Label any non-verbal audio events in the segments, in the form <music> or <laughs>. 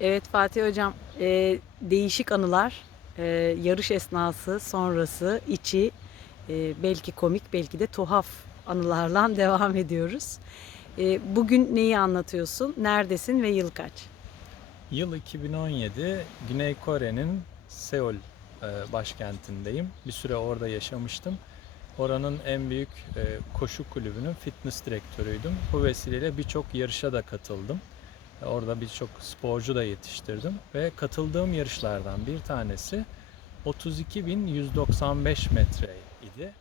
Evet Fatih Hocam, e, değişik anılar, e, yarış esnası, sonrası, içi, e, belki komik, belki de tuhaf anılarla <laughs> devam ediyoruz. E, bugün neyi anlatıyorsun, neredesin ve yıl kaç? Yıl 2017 Güney Kore'nin Seul e, başkentindeyim. Bir süre orada yaşamıştım. Oranın en büyük e, koşu kulübünün fitness direktörüydüm. Bu vesileyle birçok yarışa da katıldım. Orada birçok sporcu da yetiştirdim ve katıldığım yarışlardan bir tanesi 32.195 metre idi.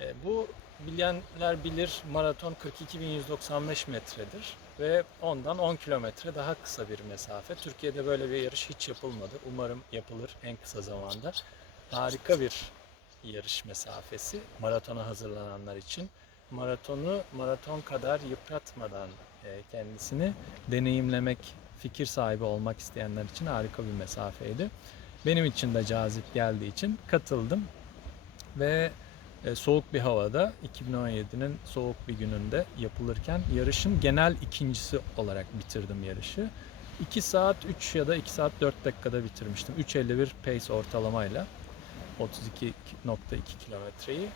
E, Bu bilenler bilir maraton 42.195 metredir ve ondan 10 kilometre daha kısa bir mesafe. Türkiye'de böyle bir yarış hiç yapılmadı. Umarım yapılır en kısa zamanda. Harika bir yarış mesafesi maratona hazırlananlar için. Maratonu maraton kadar yıpratmadan e, kendisini deneyimlemek, fikir sahibi olmak isteyenler için harika bir mesafeydi. Benim için de cazip geldiği için katıldım ve e, soğuk bir havada 2017'nin soğuk bir gününde yapılırken yarışın genel ikincisi olarak bitirdim yarışı. 2 saat 3 ya da 2 saat 4 dakikada bitirmiştim. 3.51 pace ortalamayla 32.2 kilometreyi.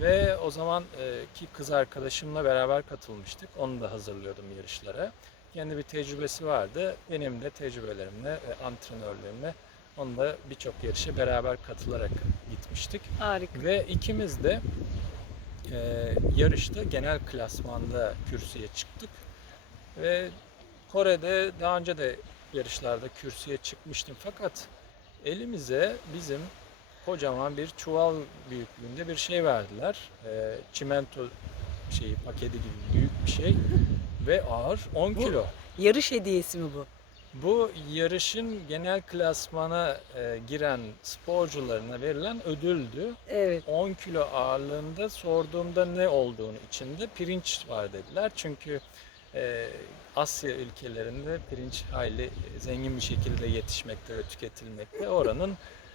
Ve o zaman e, ki kız arkadaşımla beraber katılmıştık. Onu da hazırlıyordum yarışlara. Kendi bir tecrübesi vardı. Benim de tecrübelerimle ve antrenörlerimle onunla birçok yarışa beraber katılarak gitmiştik. Harika. Ve ikimiz de e, yarışta genel klasmanda kürsüye çıktık. Ve Kore'de daha önce de yarışlarda kürsüye çıkmıştım fakat elimize bizim kocaman bir çuval büyüklüğünde bir şey verdiler. E, çimento şeyi paketi gibi büyük bir şey ve ağır 10 Bu- kilo. Yarış hediyesi mi bu? Bu yarışın genel klasmana e, giren sporcularına verilen ödüldü. Evet. 10 kilo ağırlığında sorduğumda ne olduğunu içinde pirinç var dediler. Çünkü e, Asya ülkelerinde pirinç hayli zengin bir şekilde yetişmekte ve tüketilmekte. Oranın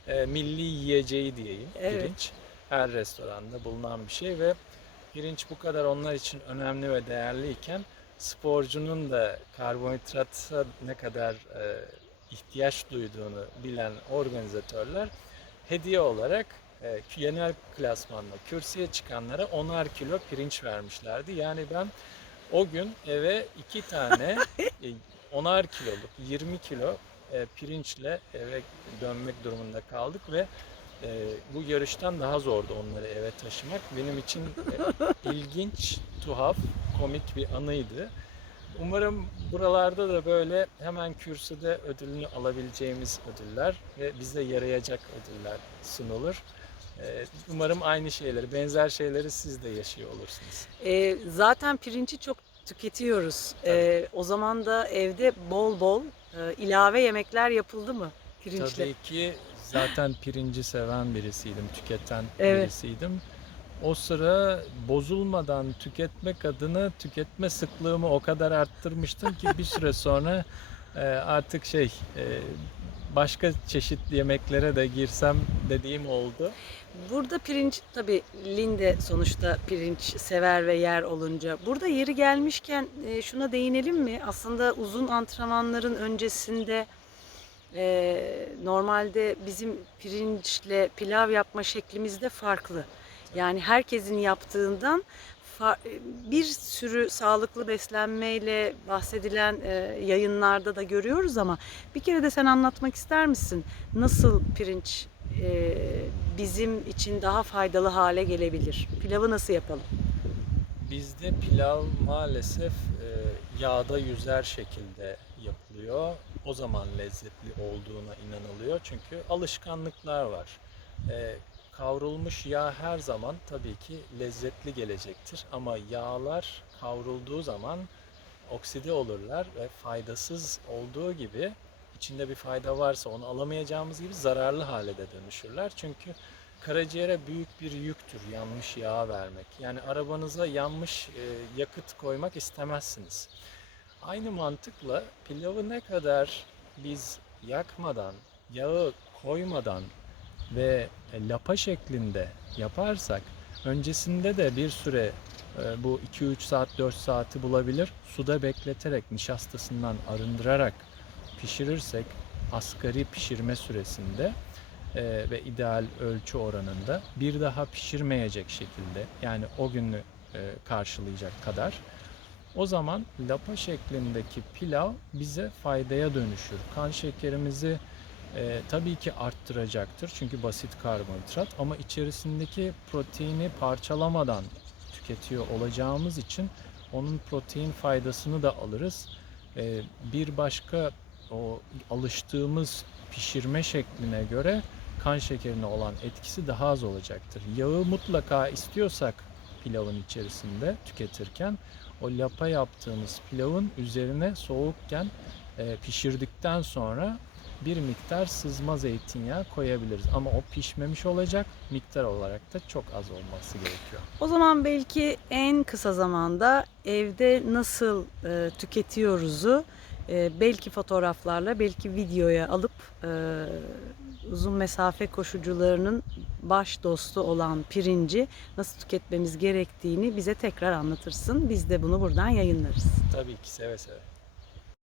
e, milli yiyeceği diyeyim Evet. pirinç. Her restoranda bulunan bir şey ve pirinç bu kadar onlar için önemli ve değerliyken sporcunun da karbonhidrata ne kadar e, ihtiyaç duyduğunu bilen organizatörler hediye olarak e, genel klasmanda kürsüye çıkanlara 10'ar kilo pirinç vermişlerdi. Yani ben o gün eve iki tane <laughs> e, 10'ar kiloluk 20 kilo e, pirinçle eve dönmek durumunda kaldık ve e, bu yarıştan daha zordu onları eve taşımak. Benim için e, <laughs> ilginç, tuhaf, komik bir anıydı. Umarım buralarda da böyle hemen kürsüde ödülünü alabileceğimiz ödüller ve bize yarayacak ödüller sunulur. Ee, Umarım aynı şeyleri, benzer şeyleri siz de yaşıyor olursunuz. E, zaten pirinci çok tüketiyoruz. E, o zaman da evde bol bol e, ilave yemekler yapıldı mı pirinçle? Tabii ki zaten pirinci seven birisiydim, tüketen Evet. birisiydim. O sıra bozulmadan tüketmek adına tüketme sıklığımı o kadar arttırmıştım ki bir süre sonra e, artık şey e, başka çeşitli yemeklere de girsem dediğim oldu. Burada pirinç tabii Linde sonuçta pirinç sever ve yer olunca. Burada yeri gelmişken e, şuna değinelim mi? Aslında uzun antrenmanların öncesinde e, normalde bizim pirinçle pilav yapma şeklimiz de farklı. Yani herkesin yaptığından bir sürü sağlıklı beslenmeyle bahsedilen e, yayınlarda da görüyoruz ama bir kere de sen anlatmak ister misin? Nasıl pirinç e, bizim için daha faydalı hale gelebilir? Pilavı nasıl yapalım? Bizde pilav maalesef e, yağda yüzer şekilde yapılıyor. O zaman lezzetli olduğuna inanılıyor. Çünkü alışkanlıklar var. Kavrulmuş yağ her zaman tabii ki lezzetli gelecektir. Ama yağlar kavrulduğu zaman okside olurlar ve faydasız olduğu gibi içinde bir fayda varsa onu alamayacağımız gibi zararlı hale de dönüşürler. Çünkü karaciğere büyük bir yüktür yanmış yağ vermek. Yani arabanıza yanmış e, yakıt koymak istemezsiniz. Aynı mantıkla pilavı ne kadar biz yakmadan, yağı koymadan ve lapa şeklinde yaparsak öncesinde de bir süre e, bu 2-3 saat 4 saati bulabilir suda bekleterek nişastasından arındırarak pişirirsek asgari pişirme süresinde e, ve ideal ölçü oranında bir daha pişirmeyecek şekilde yani o günü e, karşılayacak kadar o zaman lapa şeklindeki pilav bize faydaya dönüşür. Kan şekerimizi e, tabii ki arttıracaktır çünkü basit karbonhidrat ama içerisindeki proteini parçalamadan tüketiyor olacağımız için onun protein faydasını da alırız. E, bir başka o alıştığımız pişirme şekline göre kan şekerine olan etkisi daha az olacaktır. Yağı mutlaka istiyorsak pilavın içerisinde tüketirken o lapa yaptığımız pilavın üzerine soğukken e, pişirdikten sonra bir miktar sızma zeytinyağı koyabiliriz. Ama o pişmemiş olacak. Miktar olarak da çok az olması gerekiyor. O zaman belki en kısa zamanda evde nasıl e, tüketiyoruzu e, belki fotoğraflarla belki videoya alıp e, uzun mesafe koşucularının baş dostu olan pirinci nasıl tüketmemiz gerektiğini bize tekrar anlatırsın. Biz de bunu buradan yayınlarız. Tabii ki seve seve.